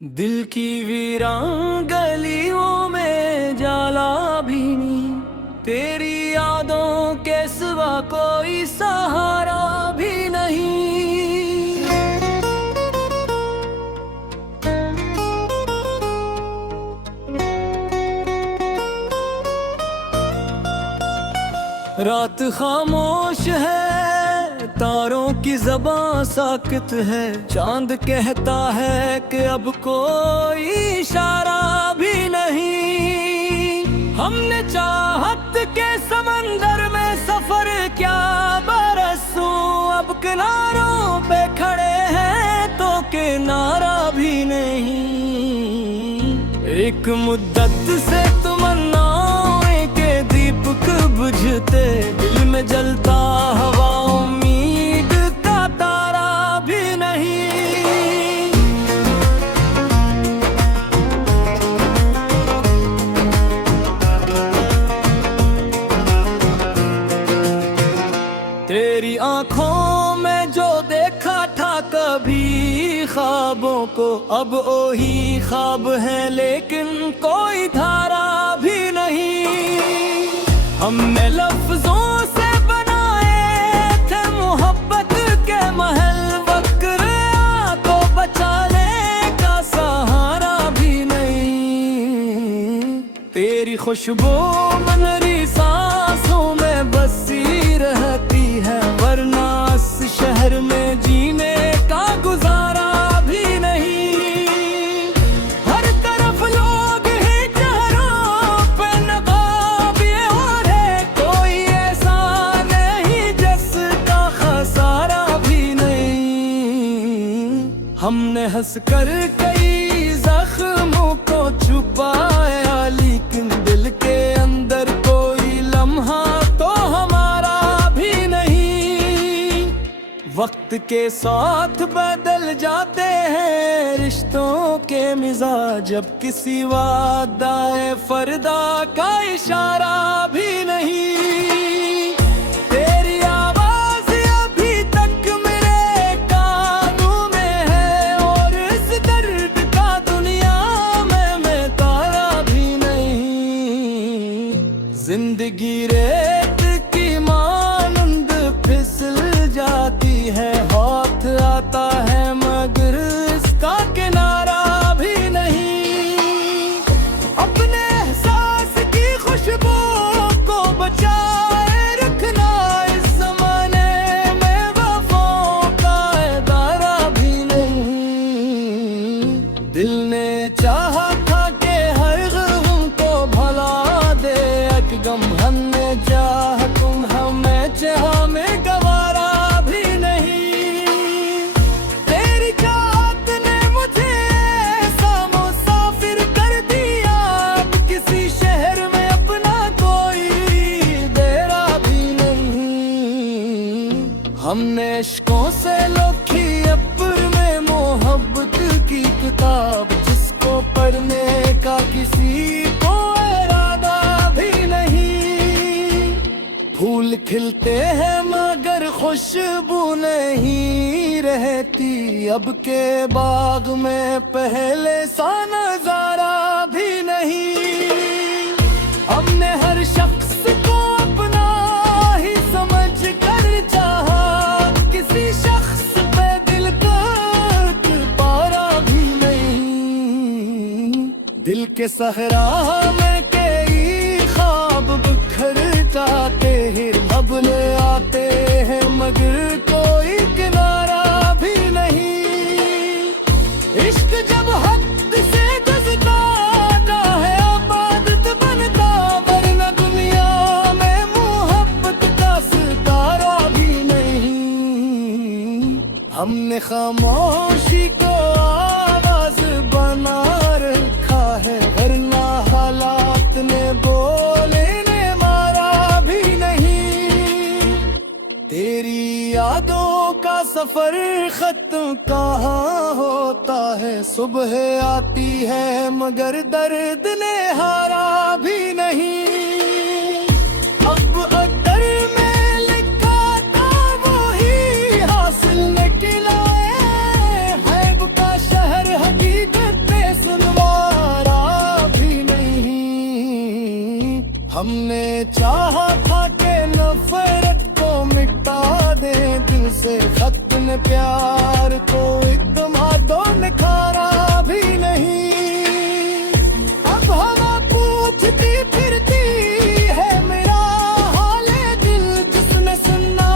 दिल की वीरान गलियों में जाला भी नहीं, तेरी यादों के सिवा कोई सहारा भी नहीं। रात खामोश है, तारों की ज़बां साकित है, चांद कहता है कि अब कोई इशारा भी नहीं। हमने चाहत के समंदर में सफर क्या बरसों, अब किनारों पे खड़े हैं तो किनारा भी नहीं। एक मुद्दत से तमन्नाओं के दीपक बुझते, दिल में जलता हवा उम्मीद का तारा भी नहीं। तेरी आंखों में जो देखा था कभी ख्वाबों को, अब वही ख्वाब है लेकिन कोई धारा भी नहीं। हमने लफ्जों से बनाए थे मोहब्बत के महल, वक्र को बचाने का सहारा भी नहीं। तेरी खुशबू मनरी सांसों में बसी रहती है, वरना इस शहर में जीने का गुजारा भी नहीं। हर तरफ लोग ही चेहरों पे नकाब ये ओढ़े, कोई ऐसा नहीं जिसका खसारा भी नहीं। हमने हंसकर कई जख्मों को छुपाया, लेकिन दिल के अंदर कोई लम्हा तो हमारा भी नहीं। वक्त के साथ बदल जाते हैं रिश्तों के मिजाज, जब किसी वादाए फरदा का इशारा भी नहीं। तेरी आवाज अभी तक मेरे कानों में है, और इस दर्द का दुनिया में मैं तारा भी नहीं। जिंदगी रेत की मानंद फिसल जाती है, हाथ आता है मगर इसका किनारा भी नहीं। अपने एहसास की खुशबू को बचाए रखना, इस जमाने में वफाओं का इदारा भी नहीं। दिल ने चाहा था कि हर गम को भला दे, एक गम हमने चाह तुम हमें चाह में गवारा भी नहीं। तेरी चाहत ने मुझे ऐसा मुसाफिर कर दिया, अब किसी शहर में अपना कोई डेरा भी नहीं। हमने इश्कों से लिखी अब्र में मोहब्बत की किताब, जिसको पढ़ने का किसी को इरादा भी नहीं। फूल खिलते हैं मगर खुशबू नहीं रहती, अब के बाग में पहले सा नजारा भी नहीं। हमने हर शख्स को अपना ही समझ कर चाहा, किसी शख्स पे दिल का पारा भी नहीं। दिल के सहरा में कई ख्वाब बिखर जाते हैं, लबले आते हैं मगर कोई किनारा भी नहीं। इश्क जब हद से गुज़रता है आबादत बनता, वरना दुनिया में मोहब्बत का सितारा भी नहीं। हमने खामोशी को आवाज बना रखा है, वरना हालात ने बोलने मारा भी नहीं। तेरी यादों का सफर खत्म कहाँ होता है, सुबह आती है मगर दर्द ने हारा भी नहीं। अब अदर में लिखा था वही हासिल निकला है, का शहर हकीकत हमने चाहा था कि नफरत को मिटा दे दिल से, खत्म प्यार को एकदम दो निखारा भी नहीं। अब हवा पूछती फिरती है मेरा हाल दिल, जिसने सुनना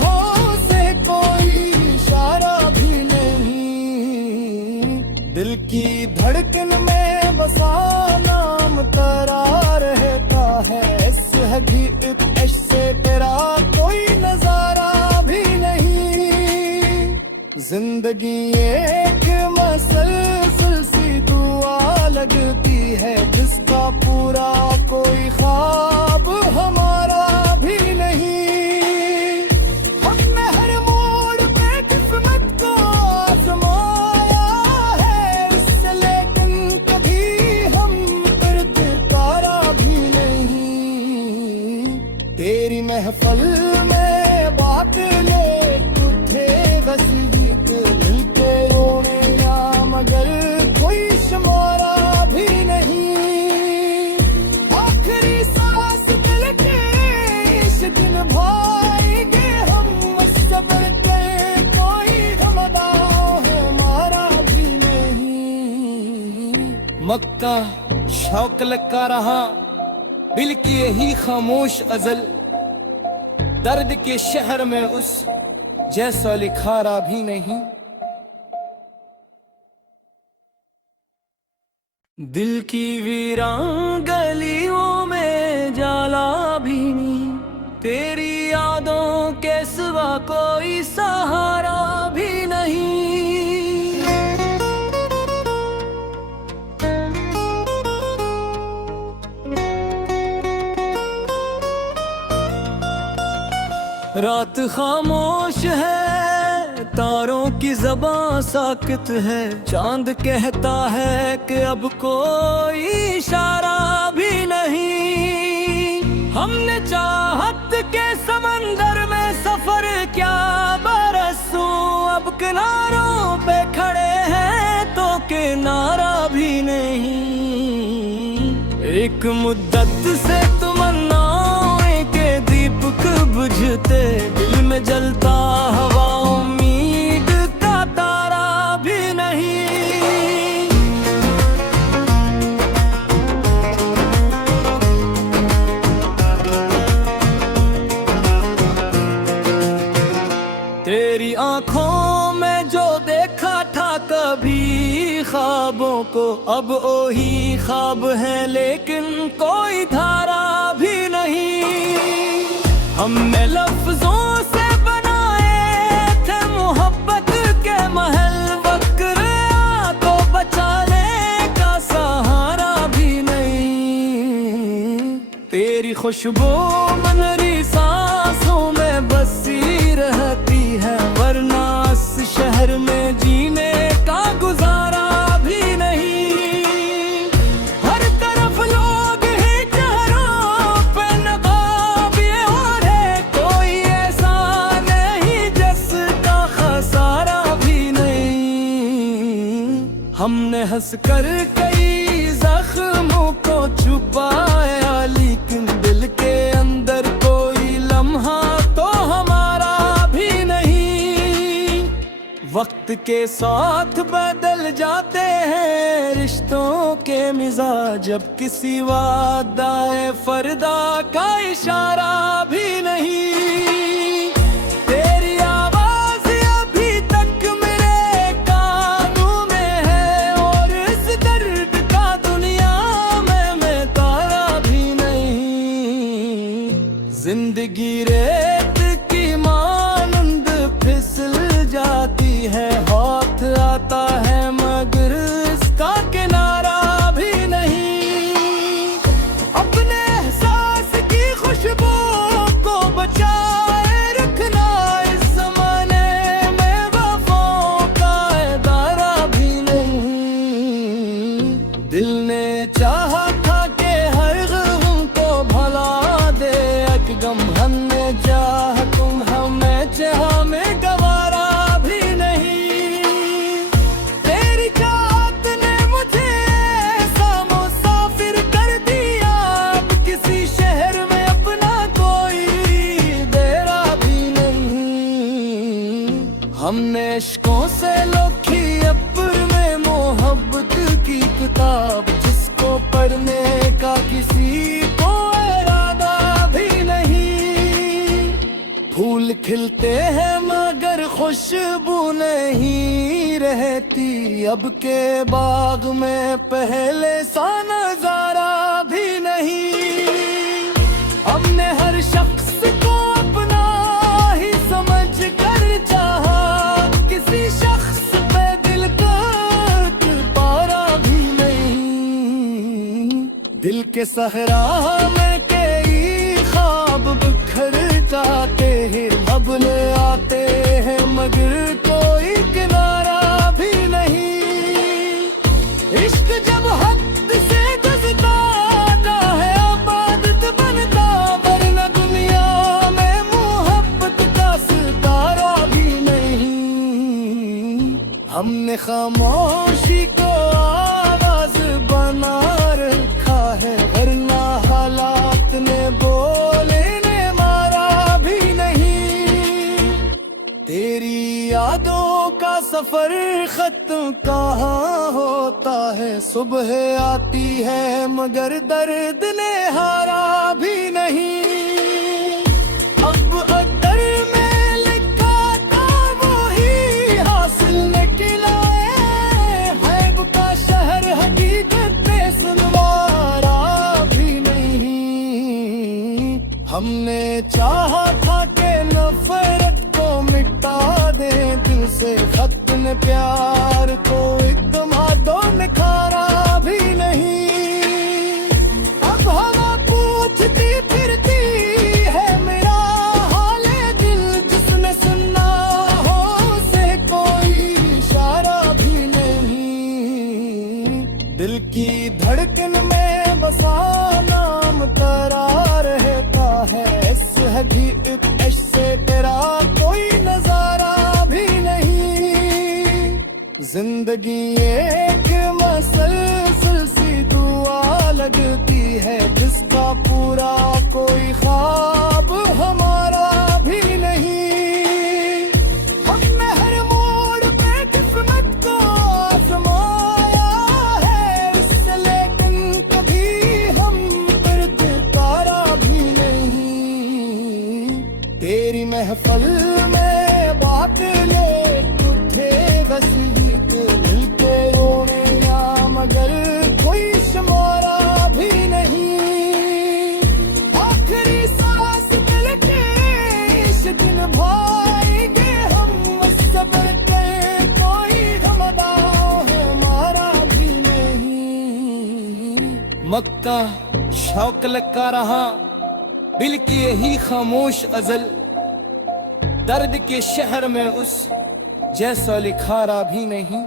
हो उसे कोई इशारा भी नहीं। दिल की धड़कन में बसा नाम तेरा रहता है, इस हकीकत से तेरा कोई नजारा भी नहीं। जिंदगी एक मसलसल सी दुआ लगती है, जिसका पूरा कोई ख्वाब हमारा भी नहीं। हमने हर मोड़ पे किस्मत को आजमाया है इससे, लेकिन कभी हम पर तारा भी नहीं। तेरी महफल में बात ले तुझे वसीयत मिलते रोने या मगर कोई शुमारा भी नहीं। आखिरी सांस दिल के इस दिन भाएंगे हम, सबर के कोई धमदा हमारा भी नहीं। मक्का शौक लगा रहा दिल की यही खामोश अजल, दर्द के शहर में उस जैसा लिखारा भी नहीं। दिल की वीरान गलियों में जाला भी नहीं, तेरी यादों के सिवा कोई सहारा भी नहीं। रात खामोश है, तारों की ज़बां साकित है, चांद कहता है कि अब कोई इशारा भी नहीं। हमने चाहत के समंदर में सफर क्या बरसों, अब किनारों पे खड़े हैं तो किनारा भी नहीं। एक मुद्दत से तमन्नाओं के दीपक बुझते, दिल में जलता हवा उम्मीद का तारा भी नहीं। तेरी आंखों में जो देखा था कभी ख्वाबों को, अब वही ख्वाब है लेकिन कोई धारा भी नहीं। हमने लफ्जों से बनाए थे मोहब्बत के महल, वक्र को बचाने का सहारा भी नहीं। तेरी खुशबू मनरी सांसों में बसी रहती है, वरना इस शहर में जीने का गुजारा भी नहीं। हर तरफ लोग ही चेहरों पे नकाब ये हो रहे, कोई ऐसा नहीं जिसका खसारा भी नहीं। हमने हंस कर कई जख्मों को छुपाया, लेकिन दिल के अंदर कोई लम्हा तो हमारा भी नहीं। वक्त के साथ बदल जाते हैं रिश्तों के मिजाज, जब किसी वादाए फरदा का इशारा भी नहीं। तेरी आवाज अभी तक मेरे कानों में है, और इस दर्द का दुनिया में मैं तारा भी नहीं। जिंदगी रेत की मानंद फिसल जाती है, हाथ आता है मगर इसका किनारा भी नहीं। अपने एहसास की खुशबू को बचाए रखना, इस जमाने में वफाओं का इदारा भी नहीं। दिल ने चाहा था कि हर गम को भला दे, एक गम हमने चाह तुम हमें चाह में गवारा भी नहीं। तेरी चाहत ने मुझे ऐसा मुसाफिर कर दिया, अब किसी शहर खिलते हैं मगर खुशबू नहीं रहती। अब के बाग में पहले सा नजारा भी नहीं। हमने हर शख्स को अपना ही समझ कर चाहा, किसी शख्स पे दिल का पारा भी नहीं। दिल के सहरा में कई ख्वाब बिखर जाते हैं, भबले आते हैं मगर कोई किनारा भी नहीं। इश्क जब हद से गुज़रता है आबादत बनता, वरना दुनिया में मोहब्बत का सितारा भी नहीं। हमने खामोशी को आवाज बना रखा है, वरना हालात ने बोले तेरी यादों का सफर खत्म कहाँ होता है। सुबह आती है मगर दर्द ने हारा भी नहीं। अब अगर मैं लिखा था वो ही हासिल निकला है, का शहर हकीकत में सुनवारा भी नहीं। हमने चाहा था कि नफरत मिटा दे दिल से, खत ने प्यार को एकदम हाथों निखारा भी नहीं। अब हवा पूछती फिरती है मेरा हाल दिल, जिसने सुनना हो उसे कोई इशारा भी नहीं। दिल की धड़कन में बसा नाम तेरा रहता है, इस हकीकत से तेरा कोई नजारा भी नहीं। जिंदगी एक मसलसल सी दुआ लगती है, जिसका पूरा कोई ख्वाब हमारा भी नहीं। हमने हर मोड़ पे किस्मत को आजमाया है उससे, लेकिन कभी हम पर तारा भी नहीं। तेरी महफल में बात ले तुझे बस गीत मिलते रोने या मगर कोई शुमारा भी नहीं। आखिरी सांस दिल के इस दिन भाएंगे हम, सब्र के कोई गमदा है हमारा भी नहीं। मक्का शौक लगा रहा दिल की यही खामोश अजल, दर्द के शहर में उस जैसा लिखारा भी नहीं।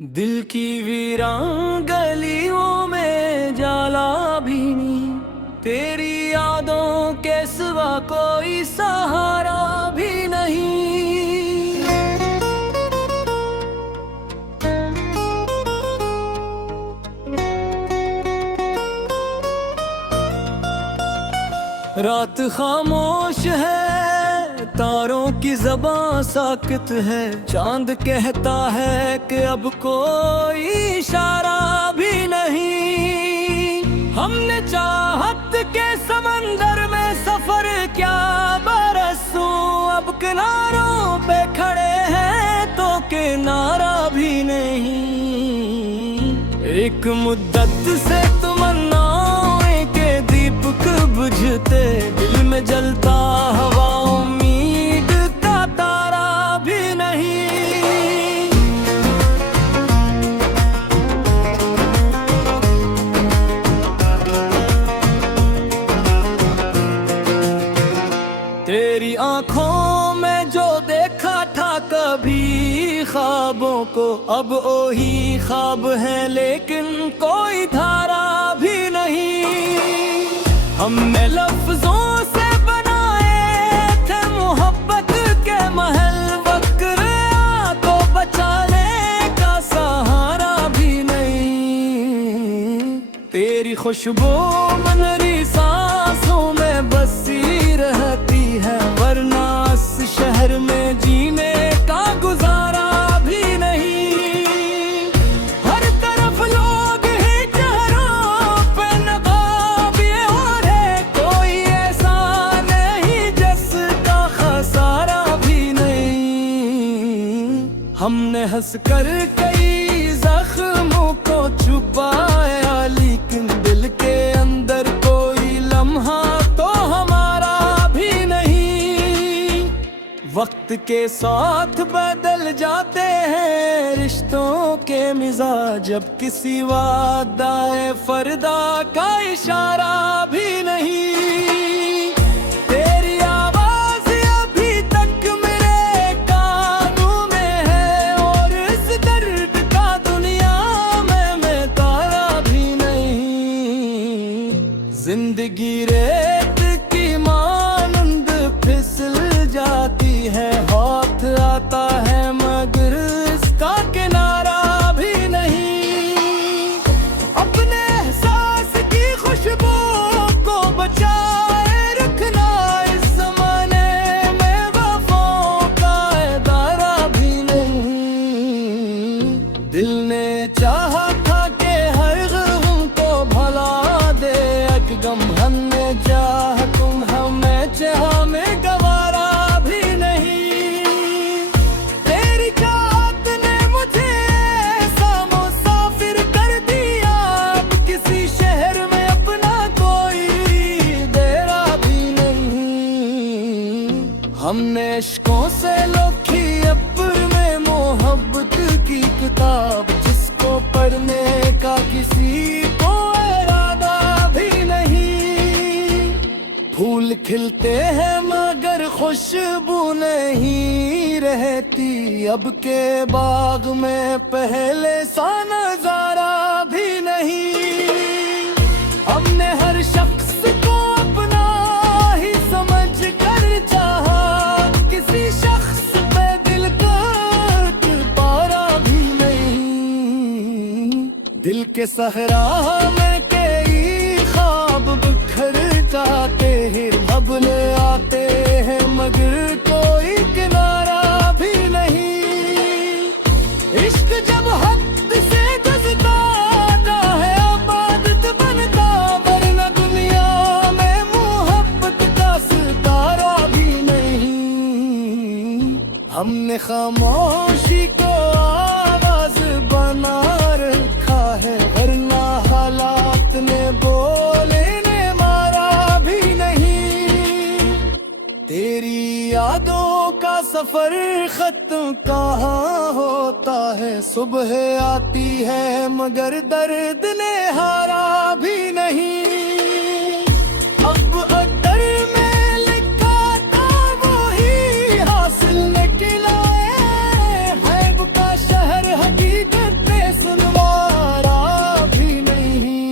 दिल की वीरान गलियों में जाला भी नहीं, तेरी यादों के सिवा कोई सहारा भी नहीं। रात खामोश है, तारों की ज़बां साकित है, चांद कहता है कि अब कोई इशारा भी नहीं। हमने चाहत के समंदर में सफर क्या बरसों, अब किनारों पे खड़े हैं तो किनारा भी नहीं। एक मुद्दत से तमन्नाओं के दीपक बुझते, दिल में जलता हवा उम्मीद का तारा भी नहीं। तेरी आंखों में जो देखा था कभी ख्वाबों को, अब वही ख्वाब है लेकिन कोई धारा भी नहीं। हमने लफ्जों से बनाए थे मोहब्बत के महल, वक्र को बचाने का सहारा भी नहीं। तेरी खुशबू मनरी सांसों में बसी रहती है, वरना इस शहर में जीने का गुजारा भी नहीं। हर तरफ लोग ही चेहरों पे नकाब ये हो रहे, हमने हंसकर कई जख्मों को छुपाया, लेकिन दिल के अंदर कोई लम्हा तो हमारा भी नहीं। वक्त के साथ बदल जाते हैं रिश्तों के मिजाज, जब किसी वादाए फरदा का इशारा भी नहीं। जिंदगी रेत की मानंद फिसल जाती है, हाथ आता है मगर इसका किनारा भी नहीं। अपने एहसास की खुशबू को बचाए रखना, इस जमाने में वफाओं का इदारा भी नहीं। दिल ने चाहा था कि हर गम को भला दे, गम हमने चाह तुम हमें चाह में गवारा भी नहीं। तेरी चाहत ने मुझे ऐसा मुसाफिर कर दिया, अब किसी शहर में अपना कोई डेरा भी नहीं। हमने इश्कों से लिखी अपने मोहब्बत की किताब, जिसको पढ़ने का किसी को फूल खिलते हैं मगर खुशबू नहीं रहती, अब के बाग में पहले सा नजारा भी नहीं। हमने हर शख्स को अपना ही समझ कर चाहा, किसी शख्स पे दिल का पारा भी नहीं। दिल के सहरा में कई ख्वाब बिखर जाते हैं, भबले आते हैं मगर कोई किनारा भी नहीं। इश्क जब हद से गुज़रता है आबादत बनता, वरना दुनिया में मोहब्बत का सितारा भी नहीं। हमने खामोशी को आवाज बना रखा है, वरना हालात ने बोले तेरी यादों का सफर खत्म कहाँ होता है। सुबह आती है मगर दर्द ने हारा भी नहीं। अब अगर मैं लिखा था वो ही हासिल निकला है, का शहर हकीकत में सुनवारा भी नहीं।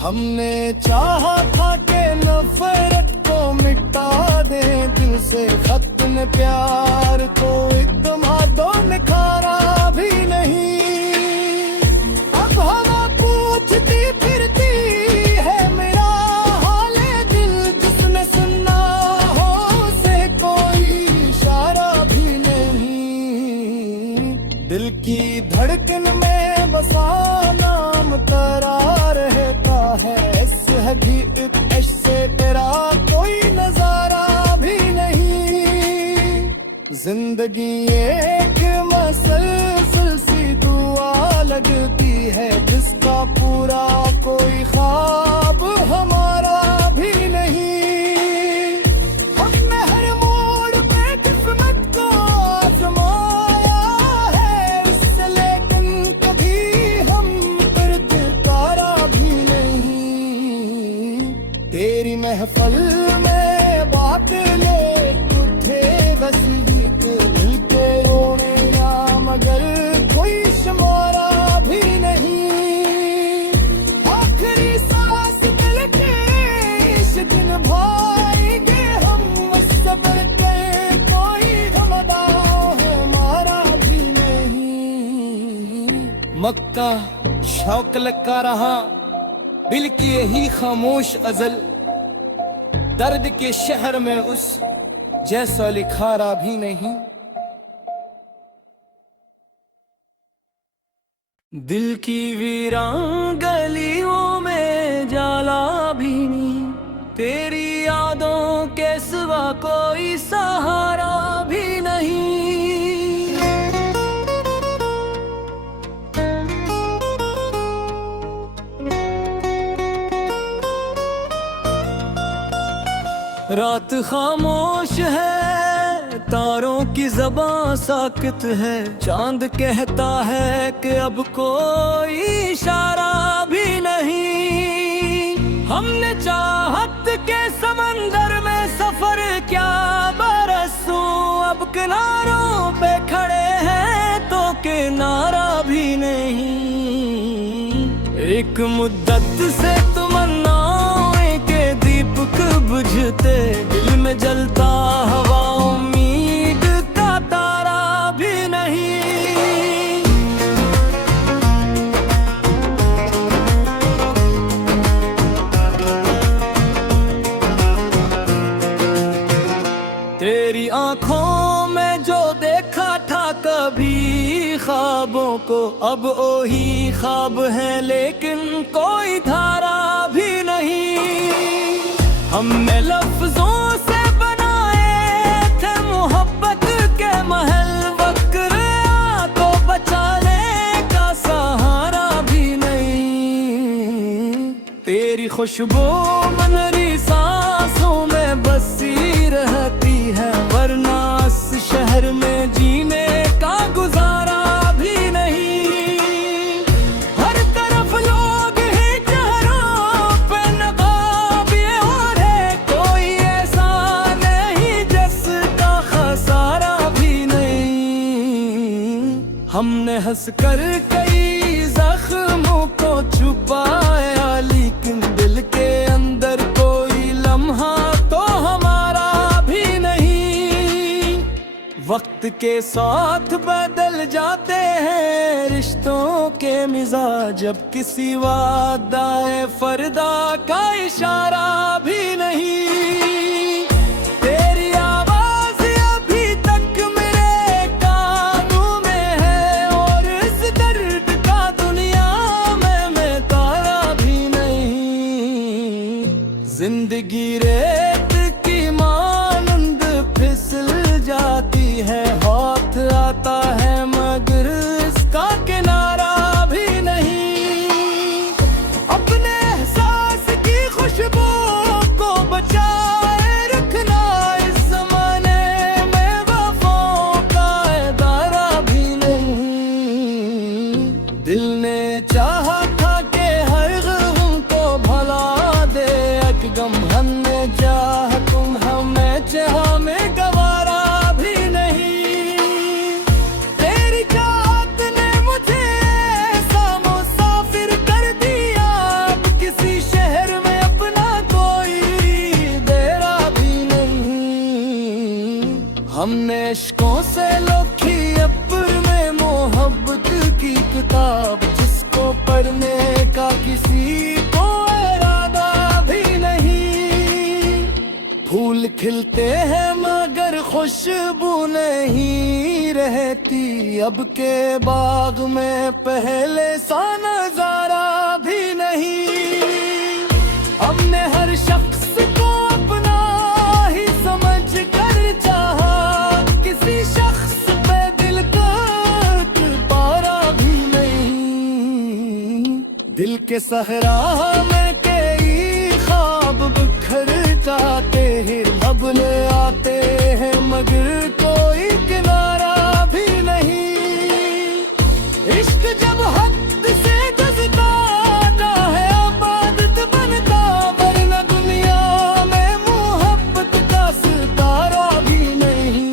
हमने चाहा था कि नफरत मिटा दे दिल से, खत ने प्यार को एकदम दो निखारा भी नहीं। अब हवा पूछती फिरती है मेरा हाल दिल, जिसने सुनना हो उसे कोई इशारा भी नहीं। दिल की धड़कन में बसा नाम तरा रहता है, इस हकीकत से तेरा कोई नजारा भी नहीं। जिंदगी एक मसलसल सी दुआ लगती है, जिसका पूरा कोई ख्वाब हमारा भी नहीं। हमने हर मोड़ पे किस्मत को आजमाया है उससे, लेकिन कभी हम पर दिलदारा भी नहीं। तेरी महफल में बात ले तुझे बस गीत मिलते रोने ना, मगर कोई शुमारा भी नहीं। आखिरी सांस दिल के इस दिन भाएंगे हम, सब्र के कोई गमदा है हमारा भी नहीं। मक्का शौक लगा रहा दिल की यही खामोश अजल, दर्द के शहर में उस जैसा लिखारा भी नहीं। दिल की वीरान गलियों में जाला भी नहीं, तेरी यादों के सिवा कोई सहारा भी नहीं। रात खामोश है, तारों की ज़बां साकित है, चांद कहता है कि अब कोई इशारा भी नहीं। हमने चाहत के समंदर में सफर क्या बरसों, अब किनारों पे खड़े हैं तो किनारा भी नहीं। एक मुद्दत से तमन्नाओं के दीपक बुझते, दिल में जलता हवा उम्मीद का तारा भी नहीं। तेरी आंखों में जो देखा था कभी ख्वाबों को, अब वही ख्वाब है लेकिन कोई धारा भी नहीं। हमने लफ्जों से बनाए थे मोहब्बत के महल, वक्र को बचाने का सहारा भी नहीं। तेरी खुशबू मनरी सांसों में बसी रहती है, वरना इस शहर में जीने का गुजारा भी नहीं। हर तरफ लोग ही चेहरों पे नकाब ये ओढ़े, कोई ऐसा नहीं जिसका खसारा भी नहीं। हमने हंसकर कई जख्मों को छुपाया, लेकिन दिल के अंदर कोई लम्हा तो हमारा भी नहीं। वक्त के साथ बदल जाते हैं रिश्तों के मिजाज, जब किसी वादाए फरदा का इशारा भी नहीं। तेरी आवाज अभी तक मेरे कानों में है, और इस दर्द का दुनिया में मैं तारा भी नहीं। जिंदगी रेत की मानंद फिसल जाती है, हाथ आता है मगर इसका किनारा भी नहीं। अपने एहसास की खुशबू को बचाए रखना, इस जमाने में वफाओं का इदारा भी नहीं। दिल ने चाहा था कि हर गम को भुला दे, एक गम हमने चाह तुम हमें चाह में गवारा भी नहीं। तेरी चाहत ने मुझे ऐसा मुसाफिर कर दिया, अब किसी शहर में अपना कोई डेरा भी नहीं। हमने इश्कों से लिखी अब्र में मोहब्बत की किताब, जिसको पढ़ने का किसी को इरादा भी नहीं। फूल खिलते हैं मगर खुशबू नहीं रहती, अब के बाग में पहले सा नजारा भी नहीं। हमने हर शख्स को अपना ही समझ कर चाहा, किसी शख्स पे दिल का पारा भी नहीं। दिल के सहरा में कई ख्वाब बिखर जाते हैं, लबले आते हैं मगर कोई किनारा भी नहीं। इश्क जब हद से जज़्बा आता है, आबादत बनता, वरना दुनिया में मोहब्बत का सितारा भी नहीं।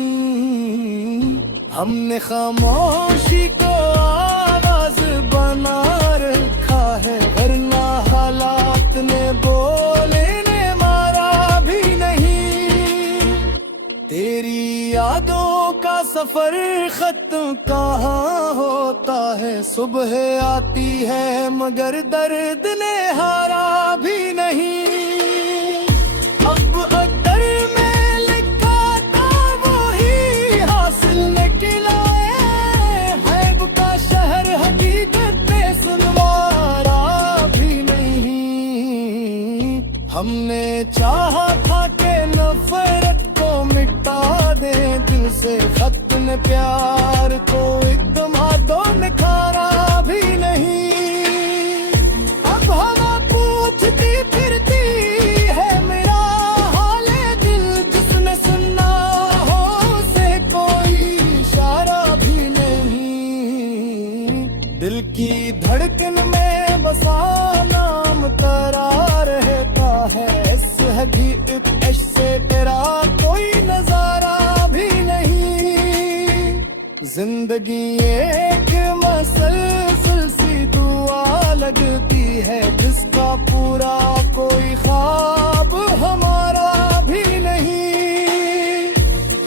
हमने खामोशी को आवाज बना रखा है, वरना हालात ने बोलने मारा भी नहीं। तेरी यादों का सफर खत्म कहाँ होता है, सुबह आती है मगर दर्द ने हारा भी नहीं। अब अगर में लिखा था वही हासिल निकला है, का शहर हकीकत में सुनवारा भी नहीं। हमने चाहा था कि नफरत को मिटा दे दिल से, खत ने प्यार को एकदम हाथों निखारा भी नहीं। अब हवा पूछती फिरती है मेरा हाल दिल, दिल की धड़कन में बसा नाम तेरा रहता है। इस हकीकत से तेरा कोई नजारा भी नहीं। जिंदगी एक मसलसल सी दुआ लगती है, जिसका पूरा कोई ख्वाब हमारा भी नहीं।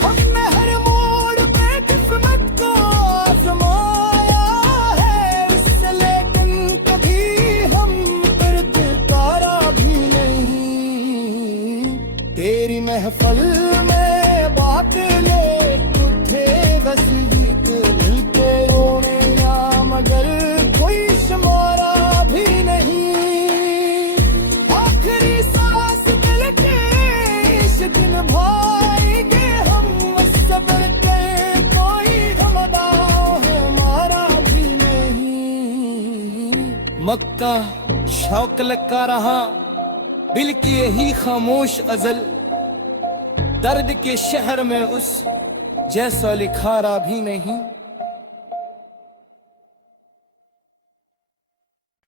हमने हर मोड़ पे किस्मत को आजमाया है इससे, लेकिन कभी हम पर तारा भी नहीं। तेरी महफल में बात ले तुझे वसीक मिलते रोने या मगर कोई शुमारा भी नहीं। आखिरी सांस दिल के इस दिन भाएंगे हम, सबर के कोई गमदा हमारा भी नहीं। मक्का शौक लगा रहा दिल की यही खामोश अजल, दर्द के शहर में उस जैसा लिखारा भी नहीं।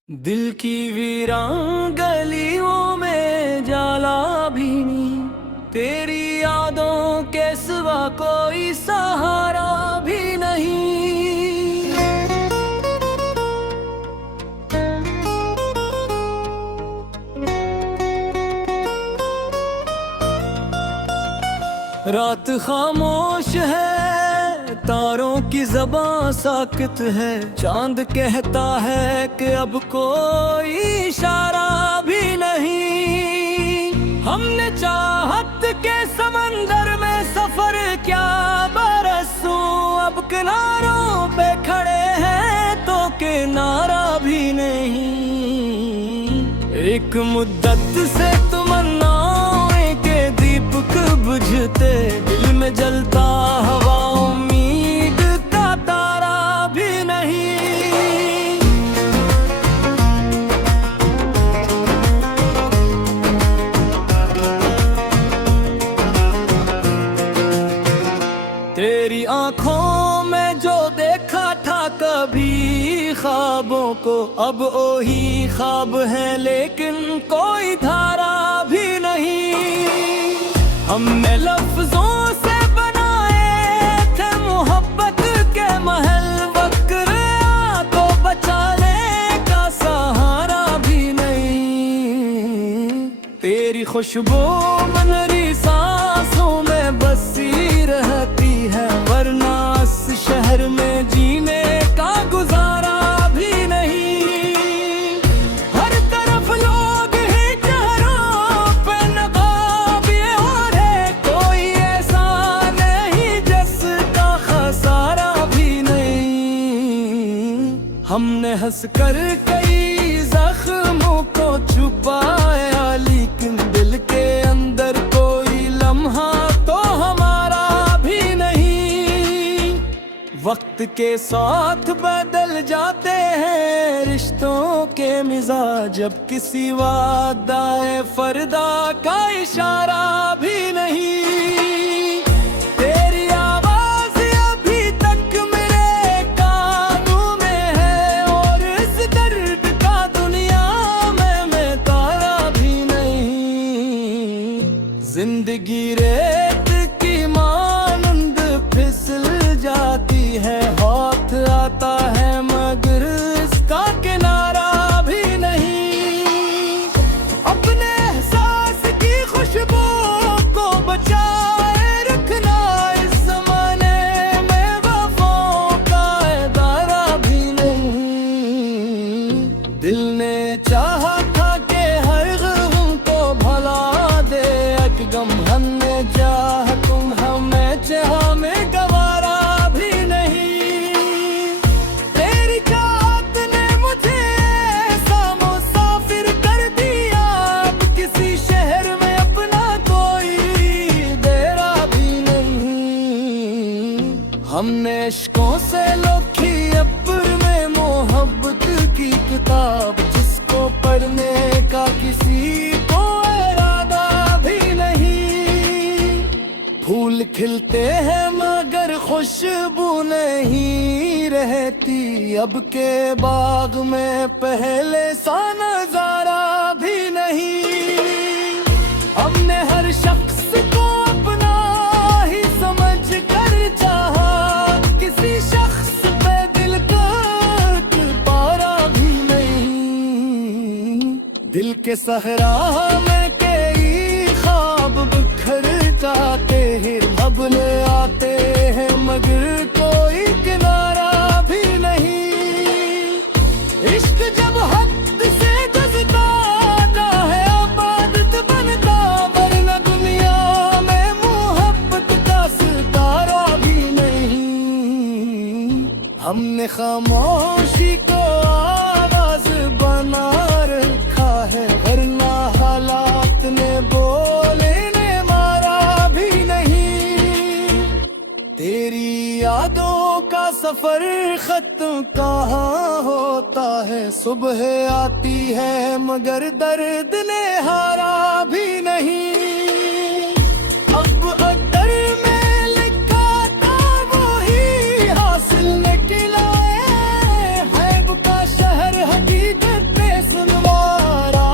दिल की वीरान गलियों में जाला भी नहीं, तेरी यादों के सिवा कोई सहारा भी नहीं। रात खामोश है, तारों की ज़बां साकित है, चांद कहता है कि अब कोई इशारा भी नहीं। हमने चाहत के समंदर में सफर क्या बरसों, अब किनारों पे खड़े हैं तो किनारा भी नहीं। एक मुद्दत से तमन्नाओं के दीपक बुझते, दिल में जलता हवा उम्मीद का तारा भी नहीं। तेरी आंखों में जो देखा था कभी ख्वाबों को, अब वही ख्वाब है लेकिन कोई धारा भी नहीं। हमने लफ्जों से बनाए थे मोहब्बत के महल, वक्र को बचाने का सहारा भी नहीं। तेरी खुशबू मनरी सांसों में बसी रहती है, वरना इस शहर में जीने का गुजारा भी नहीं। हर तरफ लोग ही चेहरों पे नकाब ये हो रहे, कोई ऐसा नहीं जिसका खसारा भी नहीं। हमने हंस कर कई जख्मों को छुपाया, लेकिन दिल के अंदर कोई लम्हा तो हमारा भी नहीं। वक्त के साथ बदल जाते हैं रिश्तों के मिजाज, जब किसी वादाए फरदा का इशारा भी नहीं। तेरी आवाज अभी तक मेरे कानों में है, और इस दर्द का दुनिया में मैं तारा भी नहीं। जिंदगी रेत की मानंद फिसल जाती है, हाथ आता है मगर इसका किनारा भी नहीं। अपने एहसास की खुशबू को बचाए रखना, इस जमाने में वफाओं का इदारा भी नहीं। दिल ने चाहा था कि हर गम को भला दे, एक गम हमने चाह तुम हमें चाह में गवारा भी नहीं। तेरी चाहत ने मुझे ऐसा मुसाफिर कर दिया, अब किसी शहर में अपना कोई डेरा भी नहीं। हमने इश्कों से लोखी अब्र में मोहब्बत की किताब, जिसको पढ़ने का किसी को इरादा भी नहीं। फूल खिलते हैं मगर खुशबू नहीं रहती। अब के बाग में पहले सा नजारा भी नहीं। हमने हर शख्स को अपना ही समझ कर चाहा, किसी शख्स पे दिल का पारा भी नहीं। दिल के सहरा में कई ख्वाब बिखर जाते हैं, भबले आते हैं मगर कोई किनारा भी नहीं। इश्क जब हद से जज़्बाता है आबादत बनता, वरना दुनिया में मोहब्बत का सितारा भी नहीं। हमने खामोशी को आवाज बना रखा है, वरना हालात ने बोलने मारा भी नहीं। तेरी यादों का सफर खत्म कहाँ होता है, सुबह आती है मगर दर्द ने हारा भी नहीं। अब अगर मैं लिखा था वही हासिल निकला है, का शहर हकीकत पे सुनवारा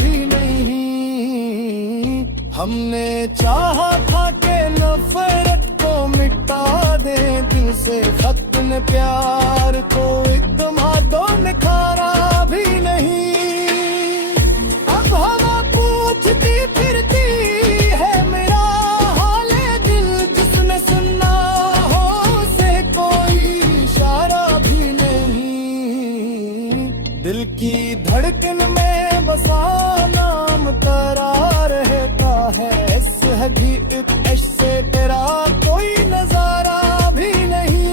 भी नहीं। हमने चाहा था कि नफरत को मिटा दे दिल से, खत ने प्यार को एकदम हाथों निखारा भी नहीं। अब हवा पूछती फिरती है मेरा हाल दिल, जिसने सुनना हो उसे कोई इशारा भी नहीं। दिल की धड़कन में बसा नाम तेरा रहता है, इस हकीकत से तेरा कोई नजारा भी नहीं।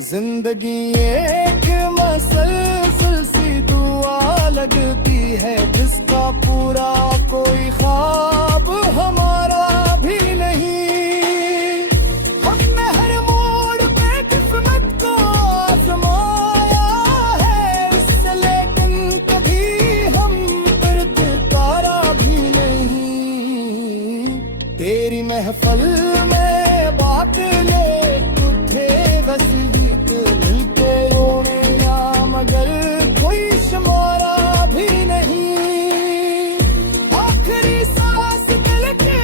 जिंदगी एक मसलसल सी दुआ लगती है, जिसका पूरा कोई ख्वाब हमारा भी नहीं। हमने हर मोड़ पे किस्मत को आजमाया है इससे, लेकिन कभी हम पर तारा भी नहीं। तेरी महफल में बात ले तुझे वसीक मिलते रोने या मगर कोई शुमारा भी नहीं। आखिरी सांस दिल के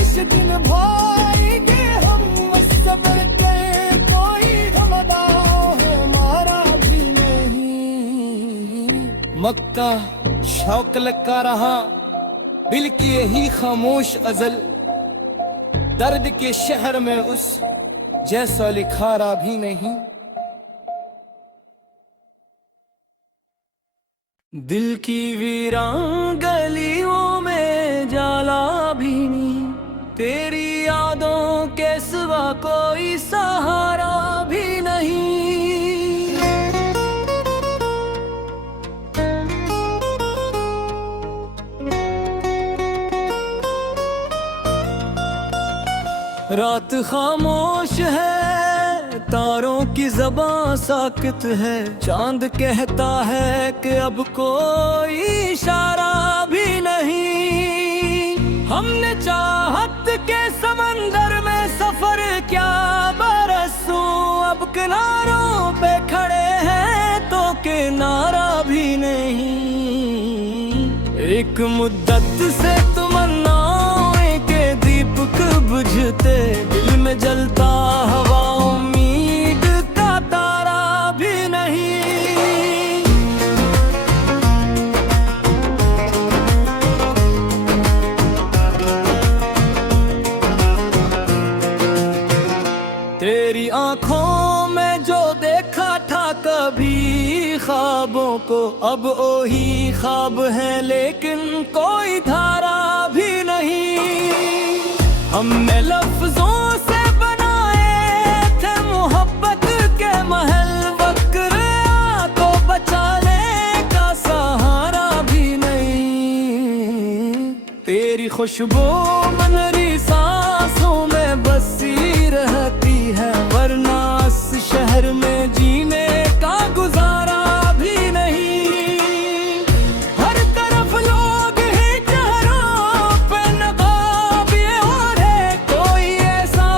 इस दिन भाएंगे हम, सब्र के कोई गमदा हमारा भी नहीं। मक्का शौक लगा रहा दिल की यही खामोश अजल, दर्द के शहर में उस जैसा लिखारा भी नहीं। दिल की वीरान गलियों में जाला भी नहीं, तेरी यादों के सिवा कोई सहारा भी नहीं। रात खामोश है, तारों की ज़बां साकित है, चांद कहता है कि अब कोई इशारा भी नहीं। हमने चाहत के समंदर में सफर क्या बरसों, अब किनारों पे खड़े हैं तो किनारा भी नहीं। एक मुद्दत से तमन्नाओं के दीपक बुझते, दिल में जलता हवा उम्मीद का तारा भी नहीं। तेरी आंखों में जो देखा था कभी ख्वाबों को, अब वही ख्वाब है लेकिन कोई धारा भी नहीं। हमने लफ्जों से बनाए थे मोहब्बत के महल, वक्र को बचाने का सहारा भी नहीं। तेरी खुशबू मनरी सांसों में बसी रहती है, वरना इस शहर में जीने का गुजारा भी नहीं। हर तरफ लोग ही चेहरों पे नकाब ये ओढ़े, कोई ऐसा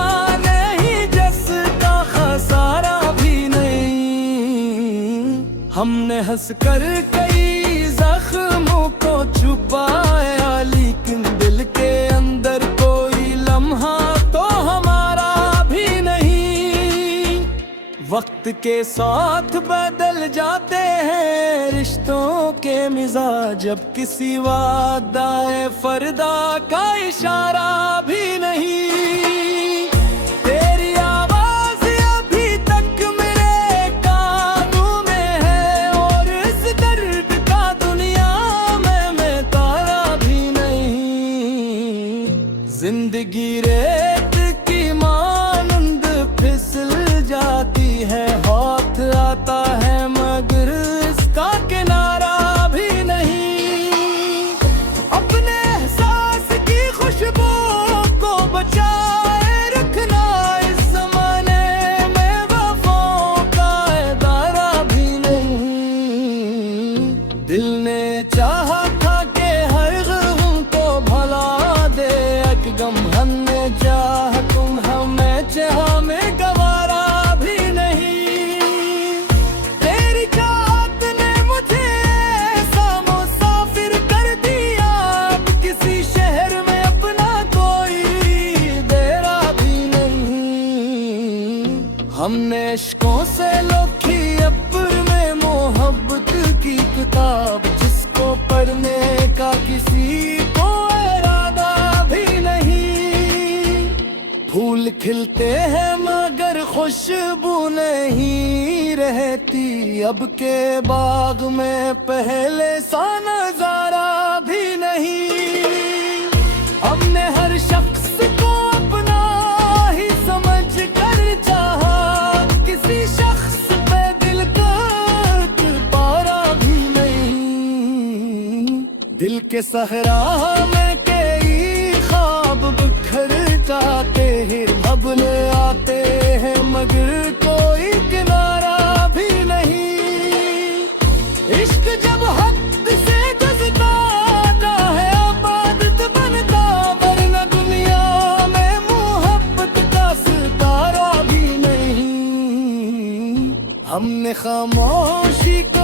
नहीं जिसका खसारा हमने हंसकर कई जख्मों को छुपाया, लेकिन दिल के अंदर कोई लम्हा तो हमारा भी नहीं। वक्त के साथ बदल जाते हैं रिश्तों के मिजाज, जब किसी वादाए फरदा का इशारा भी नहीं। जिंदगी रेत की मानंद फिसल जाती है, हाथ आता है मगर इसका किनारा भी नहीं। अपने एहसास की खुशबू को बचाए रखना, इस जमाने में वफाओं का इदारा भी नहीं। दिल ने चाहा था कि हर गम को भला दे, गम हमने चाह तुम हमें चाह में गवारा भी नहीं। तेरी चाहत ने मुझे ऐसा मुसाफिर कर दिया, अब किसी शहर में अपना कोई डेरा भी नहीं। हमने इश्कों से लिखी अब्र में मोहब्बत की किताब, जिसको पढ़ने का किसी को फूल खिलते हैं मगर खुशबू नहीं रहती, अब के बाग में पहले सा नजारा भी नहीं। हमने हर शख्स को अपना ही समझ कर चाहा, किसी शख्स पे दिल का पारा भी नहीं। दिल के सहरा में कई ख्वाब बिखर जाते हैं, अपने आते हैं मगर कोई किनारा भी नहीं। इश्क जब हद से गुज़रता है आबादत बनता, वरना दुनिया में मोहब्बत का सितारा भी नहीं। हमने खामोशी को